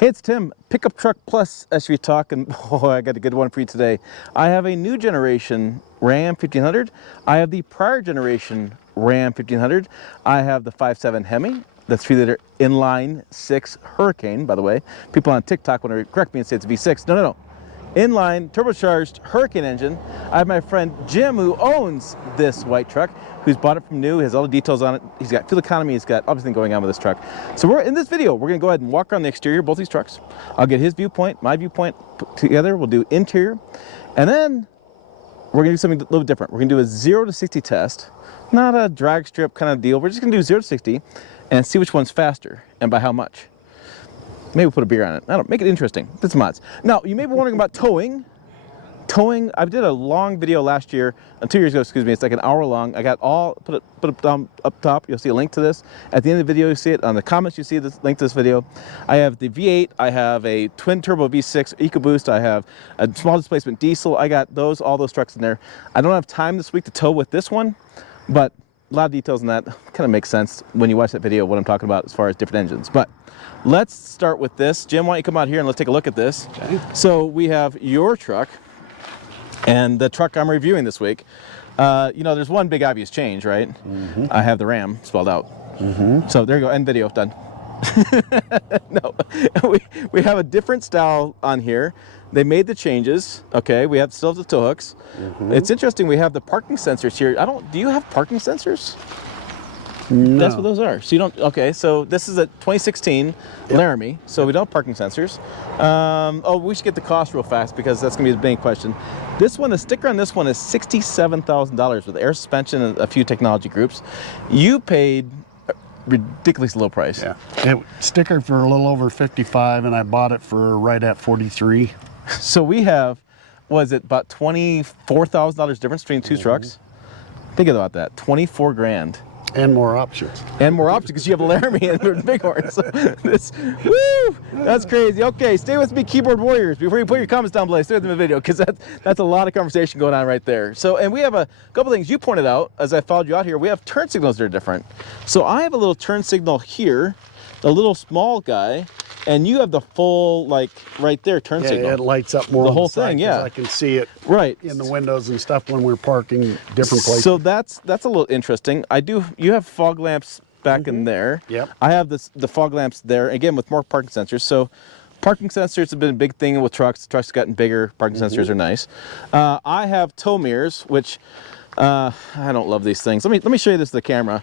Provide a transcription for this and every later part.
Hey, it's Tim, Pickup Truck Plus SUV Talk, and I got a good one for you today. I have a new generation Ram 1500. I have the prior generation Ram 1500. I have the 5.7 Hemi, the 3-liter inline 6 Hurricane, by the way. People on TikTok want to correct me and say it's a V6. No. Inline, turbocharged Hurricane engine. I have my friend Jim, who owns this white truck, who's bought it from new, has all the details on it. He's got fuel economy, he's got everything going on with this truck. So we're in this video, we're gonna go ahead and walk around the exterior of both these trucks. I'll get his viewpoint, my viewpoint together. We'll do interior, and then we're gonna do something a little bit different. We're gonna do a 0 to 60 test, not a drag strip kind of deal. We're just gonna do 0 to 60 and see which one's faster and by how much. Maybe put a beer on it. I don't make it interesting. Put some mods. Now, you may be wondering about towing. Towing, I did a long video last year, 2 years ago, excuse me. It's like an hour long. I got all, put it down up top. You'll see a link to this. At the end of the video, you see it. On the comments, you see this link to this video. I have the V8. I have a twin turbo V6 EcoBoost. I have a small displacement diesel. I got all those trucks in there. I don't have time this week to tow with this one, but a lot of details in that kind of makes sense when you watch that video, what I'm talking about as far as different engines. But let's start with this. Jim, why don't you come out here and let's take a look at this. Okay. So we have your truck and the truck I'm reviewing this week. You know, there's one big obvious change, right? Mm-hmm. I have the Ram spelled out. Mm-hmm. So there you go, end video, done. No, we have a different style on here. They made the changes. Okay, we still have the tow hooks. Mm-hmm. It's interesting, we have the parking sensors here. Do you have parking sensors? No. That's what those are. So you don't, okay, so this is a 2016 Laramie, so we don't have parking sensors. Oh, we should get the cost real fast because that's gonna be the main question. This one, the sticker on this one is $67,000 with air suspension and a few technology groups. You paid a ridiculously low price. Yeah, it sticker for a little over 55 and I bought it for right at 43. So we have, was it about $24,000 difference between two trucks? Think about that, 24 grand. And more options. And more options because you have a Laramie and the Bighorn. So this, woo, that's crazy. Okay, stay with me, keyboard warriors. Before you put your comments down below, stay with me in the video because that's a lot of conversation going on right there. So, and we have a couple things you pointed out as I followed you out here. We have turn signals that are different. So I have a little turn signal here, a little small guy, and you have the full, like, right there, turn signal. Yeah, it lights up more the on whole the side, thing, yeah. I can see it right in the windows and stuff when we're parking different places. So that's a little interesting. You have fog lamps back in there. Yep. I have the fog lamps there, again, with more parking sensors. So parking sensors have been a big thing with trucks. The trucks have gotten bigger. Parking sensors are nice. I have tow mirrors, which I don't love these things. Let me show you this to the camera.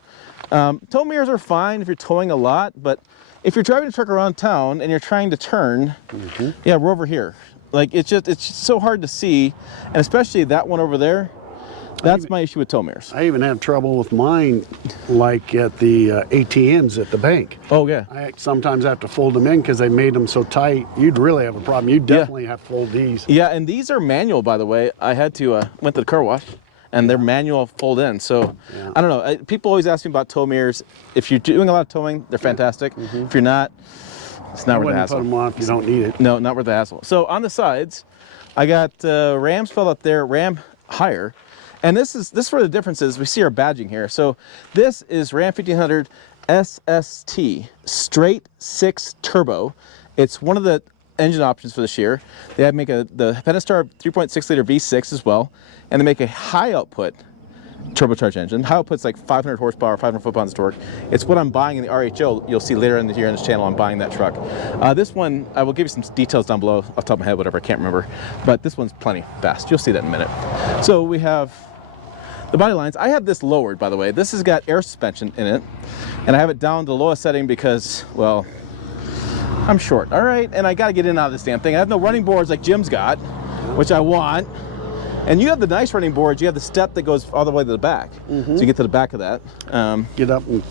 Tow mirrors are fine if you're towing a lot, but if you're driving a truck around town and you're trying to turn, yeah, we're over here. Like it's just so hard to see, and especially that one over there. That's my issue with tow mirrors. I even have trouble with mine, like at the ATMs at the bank. Oh yeah. I sometimes have to fold them in because they made them so tight. You'd really have a problem. You definitely have to fold these. Yeah, and these are manual, by the way. I had to went to the car wash. And they're manual fold in. So I don't know. People always ask me about tow mirrors. If you're doing a lot of towing, they're fantastic. If you're not, it's not worth the hassle. Put them on if you don't need it. No, not worth the hassle. So on the sides, I got Ram spelled up there, Ram higher. And this is where the difference is. We see our badging here. So this is Ram 1500 SST, straight 6 turbo. It's one of the engine options for this year. They make the Pentastar 3.6 liter V6 as well, and they make a high output turbocharged engine. High output's like 500 horsepower, 500 foot-pounds of torque. It's what I'm buying in the RHO. You'll see later in the year in this channel, I'm buying that truck. This one, I will give you some details down below, off the top of my head, whatever, I can't remember. But this one's plenty fast. You'll see that in a minute. So we have the body lines. I have this lowered, by the way. This has got air suspension in it, and I have it down to the lowest setting because, well, I'm short, all right? And I gotta get in and out of this damn thing. I have no running boards like Jim's got, which I want. And you have the nice running boards. You have the step that goes all the way to the back. So you get to the back of that. Get up and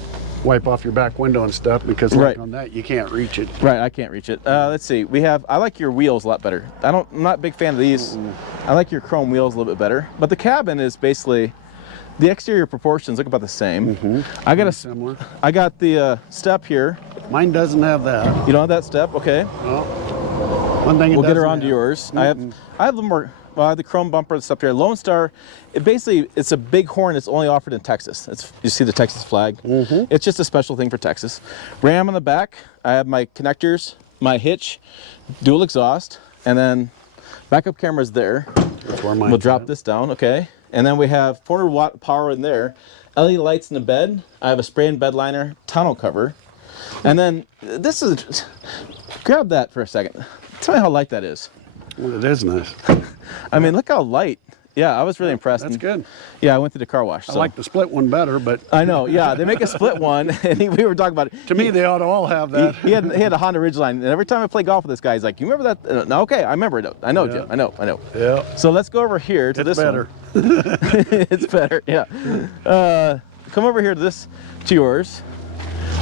wipe off your back window and stuff because like on that, you can't reach it. Right, I can't reach it. Let's see, I like your wheels a lot better. I'm not a big fan of these. I like your chrome wheels a little bit better. But the cabin is basically, the exterior proportions look about the same. I got the step here. Mine doesn't have that. You don't have that step? Okay. Well, one thing we'll get her onto yours. I have a little more. Well, I have the chrome bumper that's up here. Lone Star, it's a big horn that's only offered in Texas. You see the Texas flag? It's just a special thing for Texas. Ram on the back, I have my connectors my hitch, dual exhaust, and then backup camera's there. That's where mine's We'll drop at. this down, okay. And then we have 400 watt power in there. LED lights in the bed. I have a spray-in bed liner, tonneau cover. And then this is, grab that for a second. Tell me how light that is. Well, it is nice. I mean, look how light. Yeah, I was really impressed. That's And, good. Yeah, I went through the car wash. I So. like the split one better, but I know, yeah, they make a split one, and we were talking about it. to me, they ought to all have that. He had a Honda Ridgeline, and every time I play golf with this guy, he's like, "You remember that?" No, okay, I remember it. I know, Yeah. Jim. I know. Yeah. So let's go over here to It's this better. one. It's better, yeah. Come over here to yours.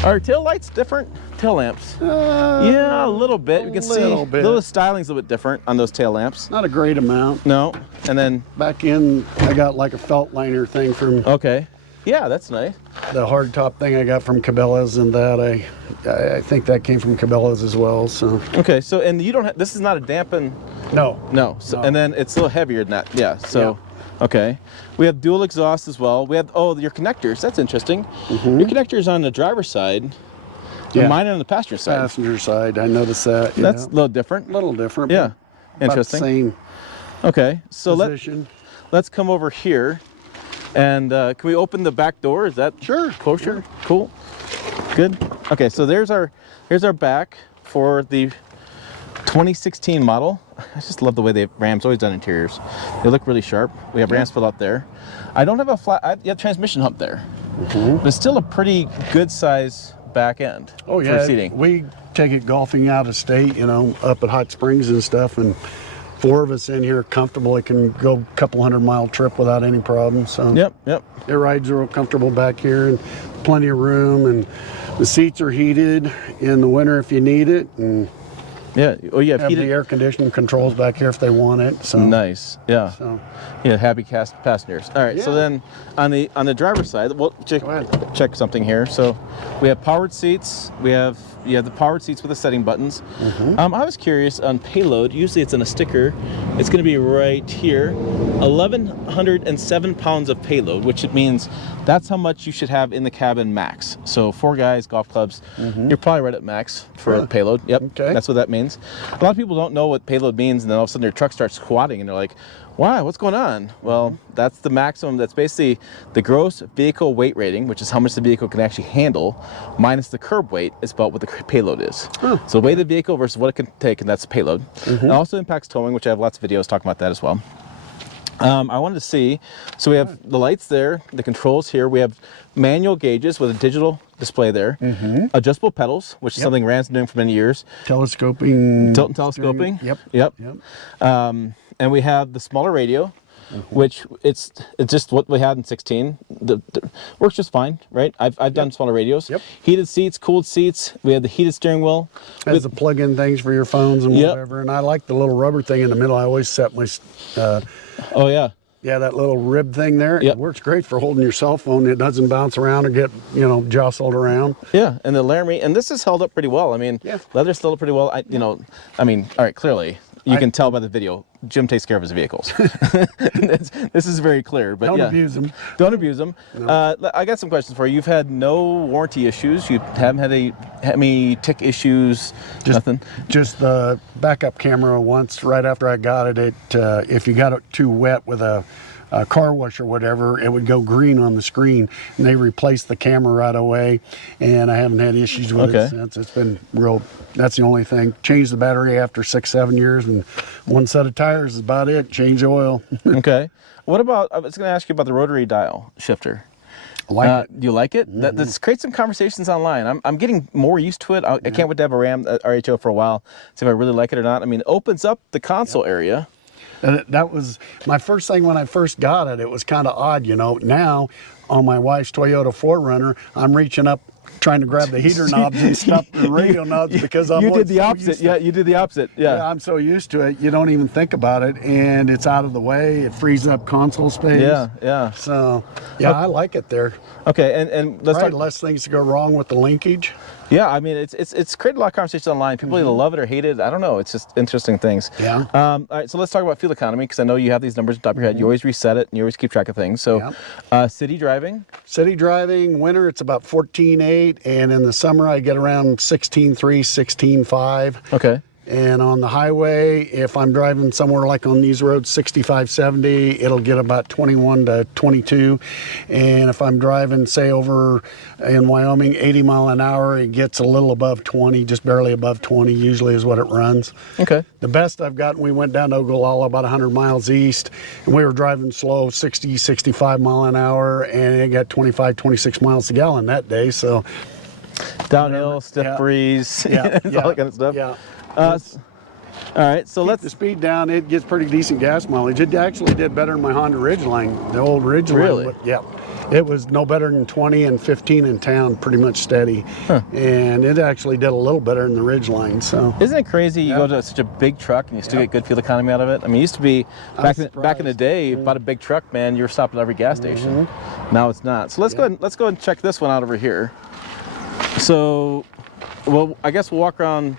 Are tail lights different? Tail lamps? Yeah, a little bit. You can see little bit. the styling's a little bit different on those tail lamps. Not a great amount. No, and then Back in, I got like a felt liner thing from okay, yeah, that's nice. the hard top thing I got from Cabela's, and that I think that came from Cabela's as well. So Okay, so and you don't. This is not a dampen. no, No. So, No. and then it's a little heavier than that. Yeah. So, okay. We have dual exhaust as well. We have your connectors. That's interesting. Your connectors on the driver's side. Yeah. And mine on the passenger side. passenger side. I noticed that. That's yeah. a little different. a little different. Yeah. but about Interesting. the same Okay. So position. let's come over here, and can we open the back door? Is that Sure. kosher? Cool. Good. Okay. So here's our back for the 2016 model. I just love the way Ram's always done interiors. They look really sharp. We have Ram's fill out there. I don't have a transmission hump there, but it's still a pretty good size back end Oh for yeah, seating. we take it golfing out of state, up at Hot Springs and stuff, and 4 of us in here comfortable. It can go a couple 100-mile trip without any problem. So Yep. it rides real comfortable back here, and plenty of room, and the seats are heated in the winter if you need it, and Yeah. Oh, you have have the heated. air conditioning controls back here if they want it. So Nice. Yeah. So Yeah. Happy passengers. All right. So Yeah. then on the driver's side, we'll Go ahead. check something here. So we have powered seats. We have the powered seats with the setting buttons. I was curious on payload. Usually it's in a sticker. It's going to be right here. 1,107 pounds of payload, which it means that's how much you should have in the cabin max. So 4 guys, golf clubs, you're probably right at max for Really? payload. Yep. Okay. That's what that means. A lot of people don't know what payload means, and then all of a sudden their truck starts squatting, and they're like, "Why? What's going on?" Well, that's the maximum. That's basically the gross vehicle weight rating, which is how much the vehicle can actually handle, minus the curb weight is about what the payload is. So the weight of the vehicle versus what it can take, and that's the payload. It also impacts towing, which I have lots of videos talking about that as well. I wanted to see, so we have the lights there, the controls here. We have manual gauges with a digital display there, adjustable pedals, which is something Ram's been doing for many years, telescoping. tilt and telescoping. Yep. And we have the smaller radio, which it's just what we had in 16. The works just fine, right? I've done smaller radios. Yep. Heated seats, cooled seats. We have the heated steering wheel. Has the plug-in things for your phones and Yep. whatever. And I like the little rubber thing in the middle. I always set my Oh yeah. yeah, that little rib thing there. Yep. It works great for holding your cell phone. It doesn't bounce around or get, jostled around. Yeah, and the Laramie, and this has held up pretty well. I mean, Yeah. leather's held up pretty well. All right, clearly, you can tell by the video, Jim takes care of his vehicles. This is very clear, but Don't yeah. abuse them. Don't abuse them. I got some questions for you. You've had no warranty issues. You haven't had any tick issues, nothing? Just the backup camera once, right after I got it, if you got it too wet with a car wash or whatever, it would go green on the screen, and they replaced the camera right away, and I haven't had issues with Okay. it since. It's been real, that's the only thing. Changed the battery after 6-7 years, and 1 set of tires is about it. Change the oil. Okay. What about, I was going to ask you about the rotary dial shifter. I like it. Do you like it? Let's create some conversations online. I'm getting more used to it. I can't wait to have a Ram RHO for a while, see if I really like it or not. I mean, it opens up the console area. And that was my first thing when I first got it. It was kind of odd, Now, on my wife's Toyota 4Runner, I'm reaching up trying to grab the heater knobs and stuff, the radio knobs, because I'm You did so the opposite. used to- Yeah, you did the opposite. Yeah. Yeah, I'm so used to it, you don't even think about it, and it's out of the way. It frees up console space. Yeah. So, yeah, I like it there. Okay, and let's Right, talk. less things to go wrong with the linkage. Yeah, I mean, it's created a lot of conversation online. People either love it or hate it. I don't know. It's just interesting things. Yeah. All right, so let's talk about fuel economy, because I know you have these numbers on top of your head. You always reset it and you always keep track of things. So, city driving. City driving, winter it's about 14.8, and in the summer I get around 16.3, 16.5. Okay. And on the highway, if I'm driving somewhere like on these roads, 65, 70, it'll get about 21 to 22. And if I'm driving, say, over in Wyoming, 80 mile an hour, it gets a little above 20, just barely above 20 usually is what it runs. Okay. The best I've gotten, we went down to Ogallala about 100 miles east, and we were driving slow, 60, 65 mile an hour, and it got 25, 26 miles a gallon that day. So Downhill, stiff Yeah. breeze, Yeah, all that kind of stuff. Yeah. All right, so Keep let's. the speed down. It gets pretty decent gas mileage. It actually did better than my Honda Ridgeline, the old Ridgeline. Really? But yeah, it was no better than 20 and 15 in town, pretty much steady. And it actually did a little better than the Ridgeline. So Isn't it crazy? You go to such a big truck and you still get good fuel economy out of it. I mean, it used to be back in the day, you bought a big truck, man, you were stopping at every gas station. Now it's not. So let's go ahead. Let's go and check this one out over here. So, well, I guess we'll walk around.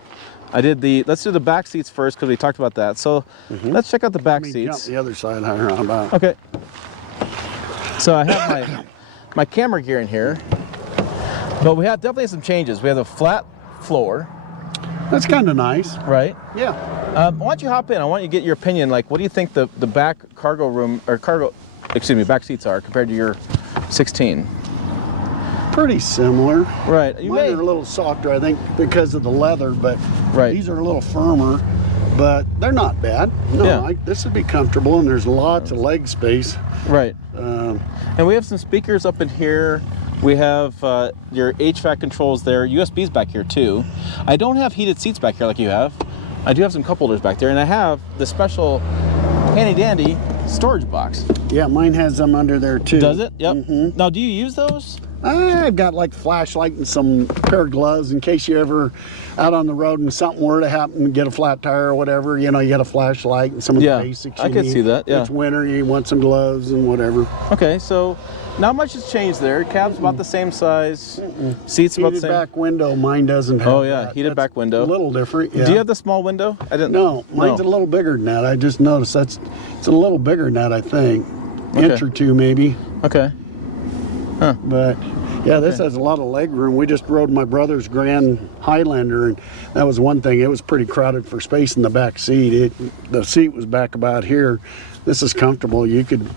Let's do the back seats first, because we talked about that. So let's check out the back let me jump seats. the other side higher on about. Okay. So I have my camera gear in here, but we have definitely some changes. We have a flat floor, That's kind of nice. right? Yeah. Why don't you hop in? I want you to get your opinion. Like, what do you think the back cargo room or back seats are compared to your 16? Pretty similar. Right. Mine are a little softer, I think, because of the leather, but Right. these are a little firmer. But they're not bad. No, Yeah. this would be comfortable, and there's lots of leg space. Right. And we have some speakers up in here. We have your HVAC controls there. USB's back here too. I don't have heated seats back here like you have. I do have some cup holders back there, and I have the special handy dandy storage box. Yeah, mine has them under there too. Does it? Yep. Now, do you use those? I've got like flashlight and some pair of gloves in case you ever out on the road and something were to happen, get a flat tire or whatever. You know, you get a flashlight and some of Yeah, the basics. I you could need. see that, yeah. It's winter, you want some gloves and whatever. Okay, so not much has changed there. Cab's about the same size. Seats about the Heated same. back window, mine doesn't have. Oh, yeah, that. heated That's back window. A little different. Yeah. Do you have the small window? I didn't. No, mine's a little bigger than that. I just noticed it's a little bigger than that. I think inch or two maybe. Okay. But yeah, this has a lot of leg room. We just rode my brother's Grand Highlander, and that was one thing. It was pretty crowded for space in the back seat. The seat was back about here. This is comfortable. You could,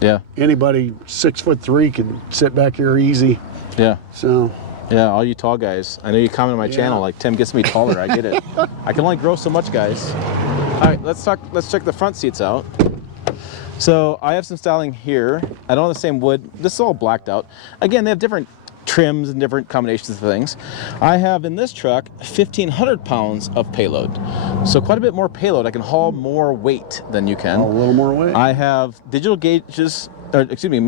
Yeah. anybody 6'3" could sit back here easy. Yeah. So Yeah, all you tall guys. I know you comment on my channel like, Tim gets me taller. I get it. I can only grow so much, guys. All right, let's check the front seats out. So I have some styling here. I don't have the same wood. This is all blacked out. Again, they have different trims and different combinations of things. I have in this truck 1,500 pounds of payload. So quite a bit more payload. I can haul more weight than you can. a little more weight. I have digital gauges, or excuse me,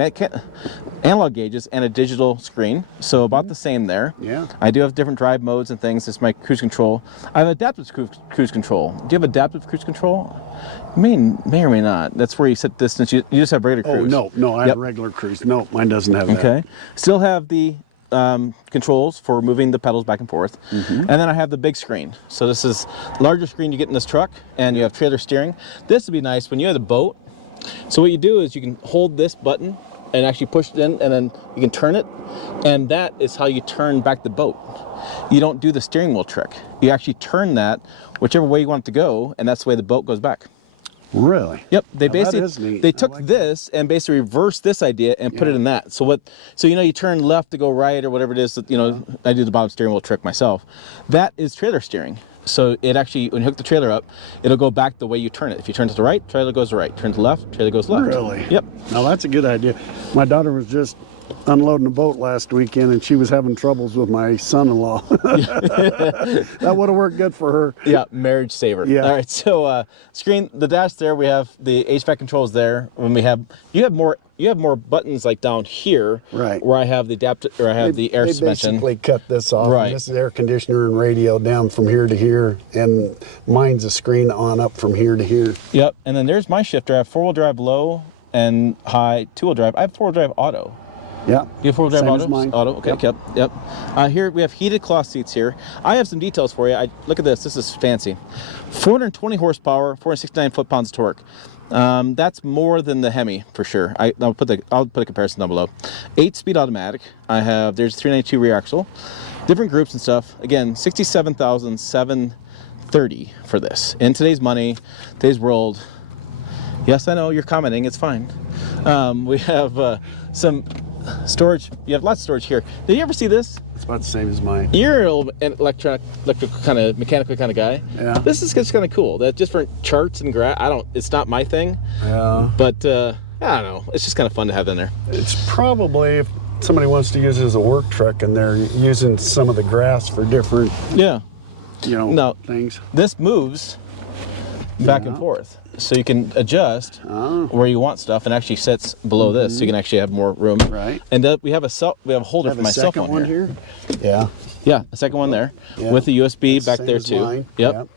analog gauges and a digital screen. So about the same there. Yeah. I do have different drive modes and things. It's my cruise control. I have adaptive cruise control. Do you have adaptive cruise control? May or may not. That's where you set distance. You just have regular cruise. No, I have regular cruise. No, mine doesn't have that. Okay. Still have the controls for moving the pedals back and forth. And then I have the big screen. So this is the larger screen you get in this truck, and you have trailer steering. This would be nice when you have a boat. So what you do is you can hold this button and actually push it in, and then you can turn it, and that is how you turn back the boat. You don't do the steering wheel trick. You actually turn that whichever way you want it to go, and that's the way the boat goes back. Really? Yep, they Now, that is basically neat. they I took like this and basically reversed this idea and put it in that. So you turn left to go right or whatever it is that I do the bottom steering wheel trick myself. That is trailer steering. So it actually, when you hook the trailer up, it'll go back the way you turn it. If you turn to the right, trailer goes to the right. Turn to the left, trailer goes left. Really? Yep. Now that's a good idea. My daughter was just unloading a boat last weekend, and she was having troubles with my son-in-law. That would have worked good for her. Yeah, marriage saver. Yeah. All right, so the dash there, we have the HVAC controls there. When you have more buttons like down here, Right. where I have the the air They suspension. basically cut this off. Right. This is air conditioner and radio down from here to here, and mine's a screen on up from here to here. Yep, and then there's my shifter. I have four-wheel drive low and high, two-wheel drive. I have four-wheel drive auto. Yeah. You have four-wheel drive Same as auto? mine. Auto, okay, yep. Here we have heated cloth seats here. I have some details for you. Look at this. This is fancy. 420 horsepower, 469 foot-pounds of torque. That's more than the Hemi for sure. I'll put a comparison down below. 8-speed automatic. There's 392 rear axle, different groups and stuff. Again, $67,730 for this. In today's money, today's world. Yes, I know you're commenting. It's fine. We have some storage. You have lots of storage here. Did you ever see this? It's about the same as mine. You're an old electrical kind of mechanical kind of guy. Yeah. This is just kind of cool. That just for charts and it's not my thing. Yeah. But I don't know. It's just kind of fun to have in there. It's probably if somebody wants to use it as a work truck and they're using some of the grass for different, Yeah. No. things. This moves back and forth, so you can adjust where you want stuff, and actually sits below this, so you can actually have more room. Right. And we have a holder for my cell phone one here. Yeah. Yeah, a second one there Yeah. with the USB That's back the same there as too. mine. Yep.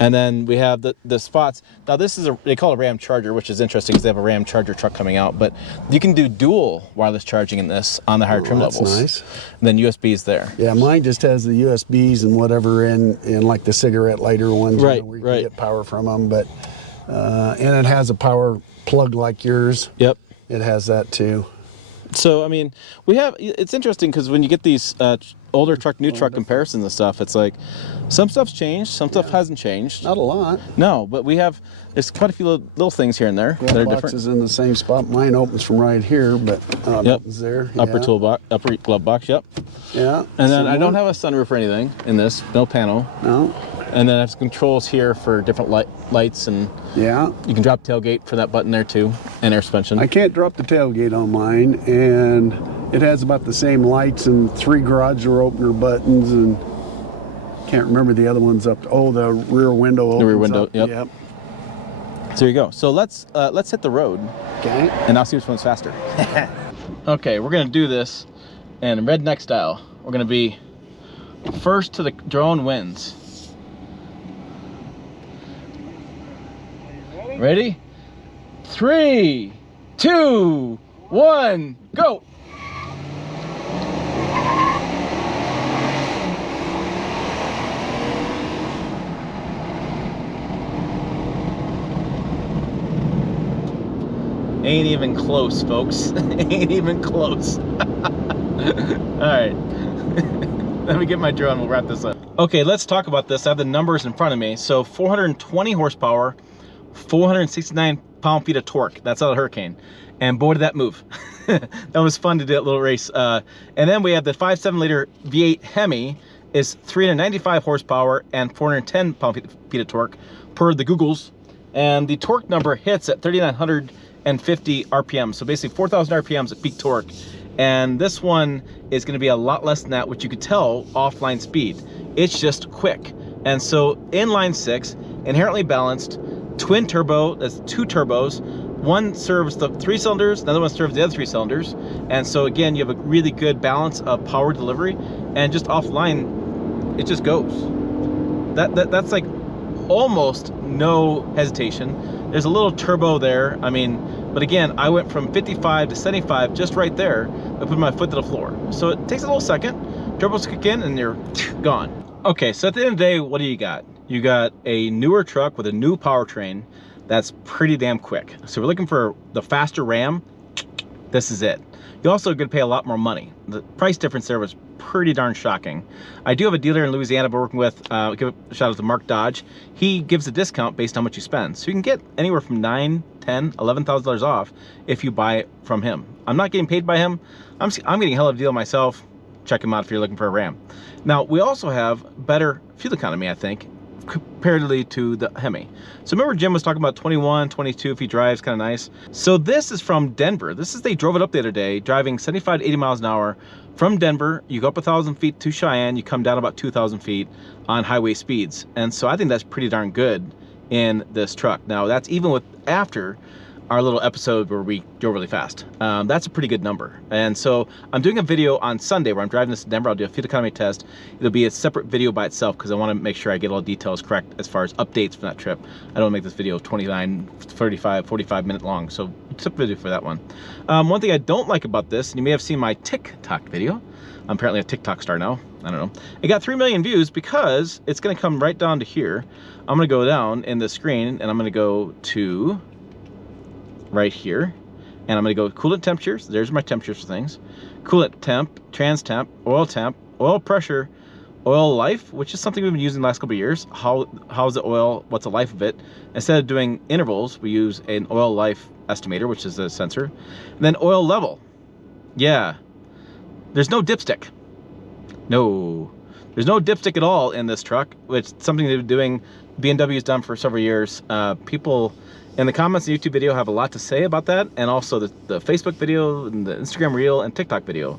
And then we have the spots. Now this is they call it a Ram Charger, which is interesting because they have a Ram Charger truck coming out. But you can do dual wireless charging in this on the higher trim that's levels. nice. And then USB's there. Yeah, mine just has the USBs and whatever in like the cigarette lighter ones, Right, where you right. can get power from them. But and it has a power plug like yours. Yep. It has that too. So I mean, it's interesting because when you get these older truck, new truck comparisons and stuff, it's like some stuff's changed, some stuff hasn't changed. Not a lot. No, but there's quite a few little things here and there that are Box different. is in the same spot. Mine opens from right here, but it opens there. Upper yeah. toolbox, upper glove box. Yep. Yeah. And then I Similar. don't have a sunroof or anything in this. No panel. No. And then I have controls here for different lights, and Yeah. you can drop tailgate for that button there too, and air suspension. I can't drop the tailgate on mine, and it has about the same lights and 3 garage door opener buttons, and can't remember the other ones up. Oh, the rear window opens The rear window, up. yep. So there you go. So let's hit the road, Okay. and I'll see which one's faster. Okay, we're gonna do this in redneck style. We're gonna be first to the drone wins. Ready? 3, 2, 1, go! Ain't even close, folks. Ain't even close. All right. Let me get my drone. We'll wrap this up. Okay, let's talk about this. I have the numbers in front of me. So 420 horsepower, 469 pound-feet of torque. That's out of Hurricane. And boy, did that move. That was fun to do that little race. And then we have the 5.7 liter V8 Hemi is 395 horsepower and 410 pound-feet of torque per the Googles. And the torque number hits at 3,950 RPM. So basically 4,000 RPMs at peak torque. And this one is going to be a lot less than that, which you could tell offline speed. It's just quick. And so inline 6, inherently balanced, twin turbo, that's 2 turbos. One serves the 3 cylinders, another one serves the other 3 cylinders. And so again, you have a really good balance of power delivery, and just offline, it just goes. That's like almost no hesitation. There's a little turbo there. I mean, but again, I went from 55 to 75 just right there by putting my foot to the floor. So it takes a little second. Turbos kick in and you're gone. Okay, so at the end of the day, what do you got? You got a newer truck with a new powertrain that's pretty damn quick. So we're looking for the faster Ram. This is it. You also could pay a lot more money. The price difference there was pretty darn shocking. I do have a dealer in Louisiana I've been working with. Give a shout out to Mark Dodge. He gives a discount based on how much you spend. So you can get anywhere from $9,000, $10,000, $11,000 off if you buy it from him. I'm not getting paid by him. I'm getting a hell of a deal myself. Check him out if you're looking for a Ram. Now, we also have better fuel economy, I think, comparatively to the Hemi. So remember Jim was talking about 21, 22 if he drives, kind of nice. So this is from Denver. They drove it up the other day, driving 75 to 80 miles an hour from Denver. You go up 1,000 feet to Cheyenne, you come down about 2,000 feet on highway speeds. And so I think that's pretty darn good in this truck. Now that's even with after our little episode where we drove really fast. That's a pretty good number. And so I'm doing a video on Sunday where I'm driving this to Denver. I'll do a fuel economy test. It'll be a separate video by itself because I want to make sure I get all the details correct as far as updates from that trip. I don't want to make this video 29, 35, 45 minute long. So tip video for that one. One thing I don't like about this, and you may have seen my TikTok video. I'm apparently a TikTok star now. I don't know. It got 3 million views because it's going to come right down to here. I'm going to go down in the screen, and I'm going to go to right here. And I'm going to go coolant temperatures. There's my temperatures for things. Coolant temp, trans temp, oil pressure, oil life, which is something we've been using the last couple of years. How's the oil? What's the life of it? Instead of doing intervals, we use an oil life estimator, which is a sensor. And then oil level. Yeah. There's no dipstick. No. There's no dipstick at all in this truck, which is something they've been doing. BMW's done for several years. People in the comments in the YouTube video have a lot to say about that, and also the Facebook video and the Instagram reel and TikTok video.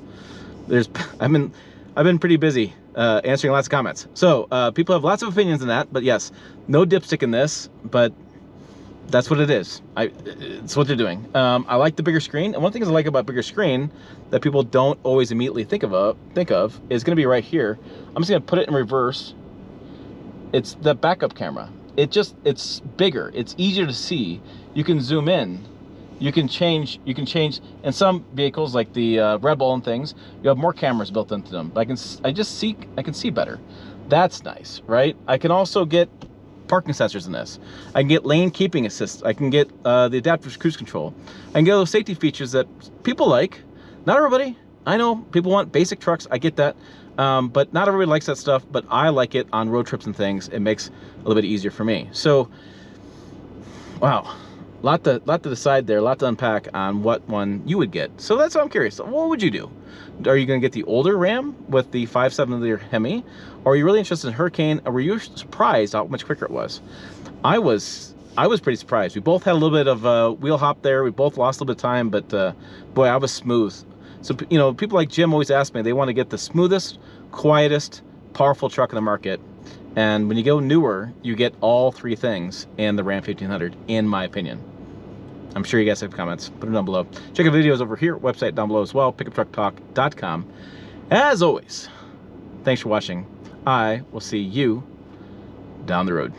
I've been pretty busy answering lots of comments. So people have lots of opinions on that, but yes, no dipstick in this, but that's what it is. It's what they're doing. I like the bigger screen, and one of the things I like about bigger screen that people don't always immediately think of is going to be right here. I'm just going to put it in reverse. It's the backup camera. It's bigger. It's easier to see. You can zoom in. You can change. In some vehicles like the Red Bull and things, you have more cameras built into them. But I can see better. That's nice, right? I can also get parking sensors in this. I can get lane keeping assist. I can get the adaptive cruise control. I can get those safety features that people like. Not everybody. I know people want basic trucks. I get that. But not everybody likes that stuff, but I like it on road trips and things. It makes it a little bit easier for me. So, wow, lot to decide there, a lot to unpack on what one you would get. So that's what I'm curious. What would you do? Are you going to get the older Ram with the 5.7-liter Hemi? Or are you really interested in Hurricane? Or were you surprised how much quicker it was? I was pretty surprised. We both had a little bit of wheel hop there. We both lost a little bit of time, but boy, I was smooth. So, you know, people like Jim always ask me, they want to get the smoothest, quietest, powerful truck in the market. And when you go newer, you get all three things in the Ram 1500, in my opinion. I'm sure you guys have comments. Put them down below. Check out videos over here, website down below as well, pickuptrucktalk.com. As always, thanks for watching. I will see you down the road.